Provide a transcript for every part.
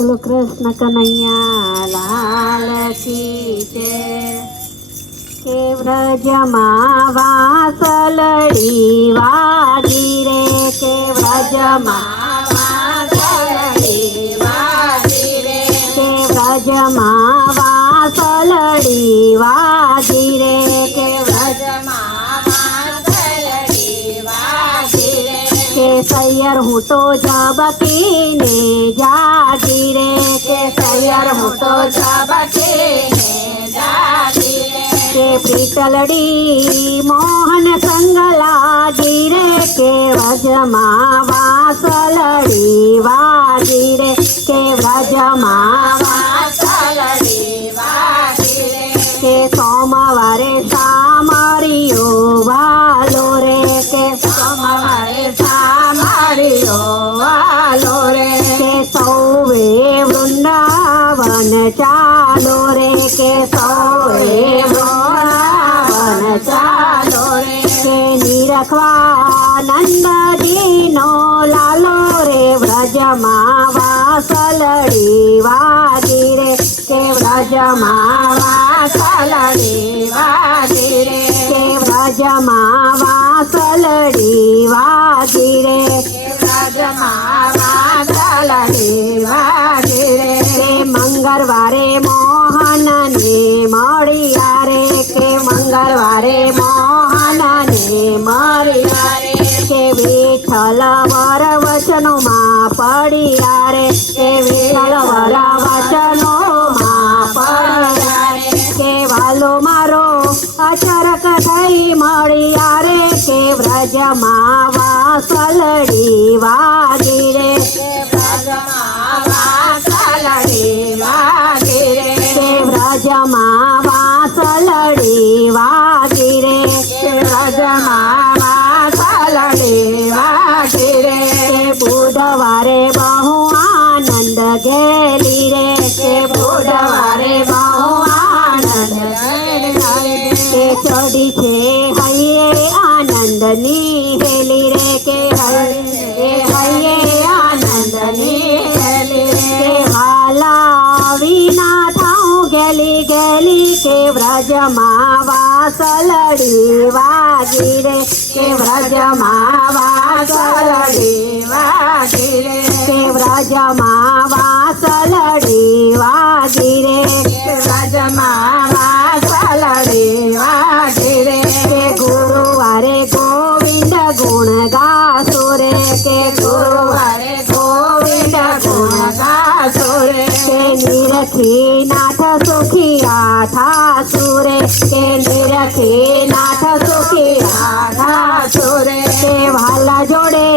બોલો કૃષ્ણ કનૈયા લાલ કી જય। કે વ્રજમાં વાસલડી વાગી રે, કે વ્રજમાં વાસલડી વાગી રે, કે વ્રજમાં વાસલડી વાગી રે, કે વ્રજમાં વાસલડી વાગી રે, કે સૈયર હું તો ઝબકીને જાગી રે, કે સૈયર હું તો ઝબકીને જાગી રે, કે પ્રીતલડી મોહન સંગ લાગી રે, કે વ્રજમાં વાસલડી વાગી રે, કે વ્રજમાં વાસલડી વાગી રે, કે સોમવારે સામરિયો વાલો રે, કે સોમવારે સામરિયો વાલો રે, કે સૌએ વૃંદાવન ચાલો રે, કે સૌએ વૃંદાવન ચાલો રે, કે નિરખવા નંદજીનો લાલો રે, વ્રજમાં વાસલડી વાગી રે, કે વ્રજમાં વાસલડી વાગી રે, કે વ્રજમાં વાસલડી વાગી રે, કે વ્રજમાં વાસલડી વાગી રે, કે મંગળવારે મોહનને મળ્યા રે, કે મંગળવારે મોહનને મળ્યા રે, કે વિઠ્ઠલ વર વચનોમાં પડ્યા રે, કે વિઠ્ઠલ વર વચનોમાં પડ્યા રે, કે વાલો મારો અચરક થઈ મળ્યા રે, કે વ્રજમાં વાસલડી વાગી રે, કે વ્રજમાં વાસલડી વાગી રે, કે વ્રજમાં વાસલડી વાગી રે, કે વ્રજમાં વાસલડી વાગી રે, કે બુધવારે બહુ આનંદ ગેલી રે, કે બુધવારે બહુ આનંદ ગેલી રે, કે ચડી છે હૈયે આનંદની હેલી રે, કે હૈયે આનંદની હેલી રે, કે વાલા વિના થાઉં ગેલી ગેલી, કે વ્રજમાં વાસલડી વાગી રે, કે વ્રજમાં વાસલડી વાગી રે, કે વ્રજમાં વાસલડી વાગી રે, કે વ્રજમાં વાસલડી વાગી રે, કે ગુરુવારે ગોવિંદ ગુણ ગાસો રે, કે ગુરુવારે ગોવિંદ ગુણ ગાસો રે, કે નિરખી નાથ સુખિયા થાસુ રે, કે નિરખી નાથ સુખિયા થાસુ રે, કે વાલા જોડે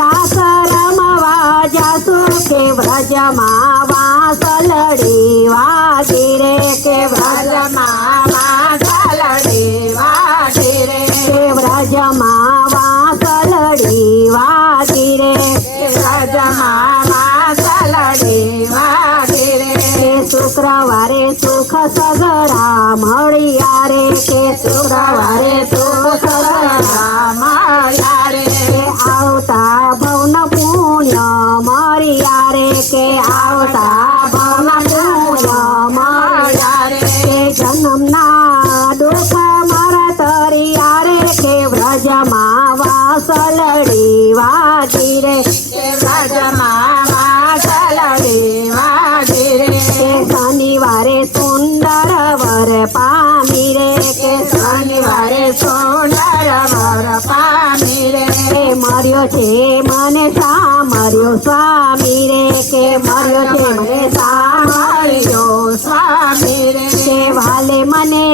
રાસ રમવા જાસુ, કે વ્રજમાં વાસલડી વાગી રે, કે વ્રજમાં વાસલડી વાગી રે, કે વ્રજમાં વાસલડી વાગી રે, કે વ્રજમાં વાસલડી વાગી રે, કે શુક્રવારે સુખ સગરા મળ્યા રે, કે શુક્રવારે સુખ સગરા મળ્યા રે, કે આવતા ભવન પુણ્ય મળ્યા રે, કે આવતા ભવન પુણ્ય મળ્યા રે, કે જન્મના દુઃખ મરતર્યા રે, કે વ્રજમાં વાસલડી વાગી રે, કે વ્રજમાં વાસલડી વાગી રે, કે શનિવારે સુંદર વર પામી રે, કે શનિવારે સુંદર વર પામી રે, કે મર્યો છે મને સામર્યો સ્વામી રે, કે મર્યો છે મને સામર્યો સ્વામી રે, કે વાલે મને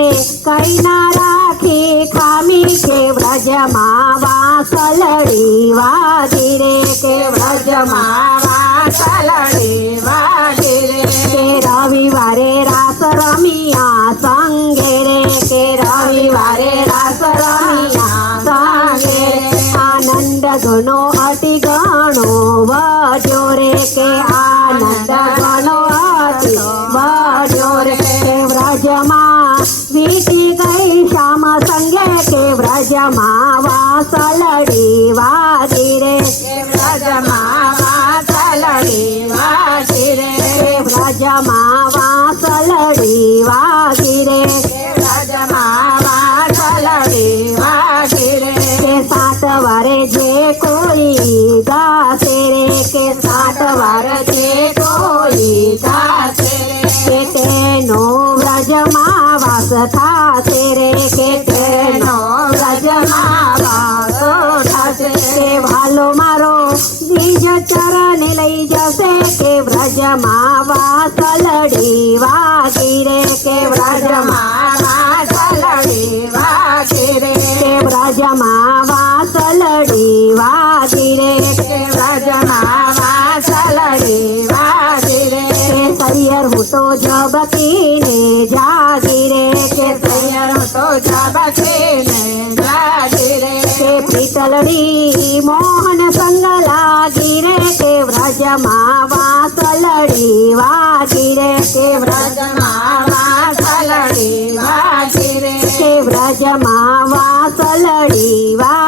કઈ ના રાખી ખામી, કે વ્રજમાં વાસલડી વાગી રે, કે વ્રજમાં વાસલડી વાગી રે, કે રવિવારે રાસ રમિયા સંગે રે, કે રવિવારે રાસ રમિયા સંગે રે, આનંદ ઘણો અતિ ઘણો વધ્યો રે, કે આનંદ ઘણો અતિ વધ્યો રે, કે વ્રજમાં વીતી ગઈ શ્યામ સંગે, કે વ્રજમાં વાસલડી વાગી રે, કે વ્રજમાં વાસલડી વાગી રે, વ્રજમાં વાસલડી વાગી રે વ્રજમાં વાસલડી વાગી રે કે સાત વારે જે કોઈ ગાશે રે કે સાત વાર જે કોઈ ગાશે કે તેનો વ્રજમાં વાસ થાશે રે કે તેનો વ્રજમાં વાસો થશે કે ભાલો મારો નિજ ચરણ લઈ જશે કે વ્રજમાં વાસલડી વાગી રે કે વ્રજમાં વાસલડી વાગી રે કે વ્રજમાં વાસલડી વાગી રે કે વ્રજમાં વાસલડી વાગી રે કે સૈયર હું તો ઝબકીને જાગી રે કે સૈયર તો ઝબકીને જાગી રે કે પ્રીતલડી મોહન સંગ લાગી રે કે વ્રજમાં વાસલડી વાગી રે કે વ્રજમાં વાસલડી વાગી રે કે વ્રજમાં વાસલડી વાગી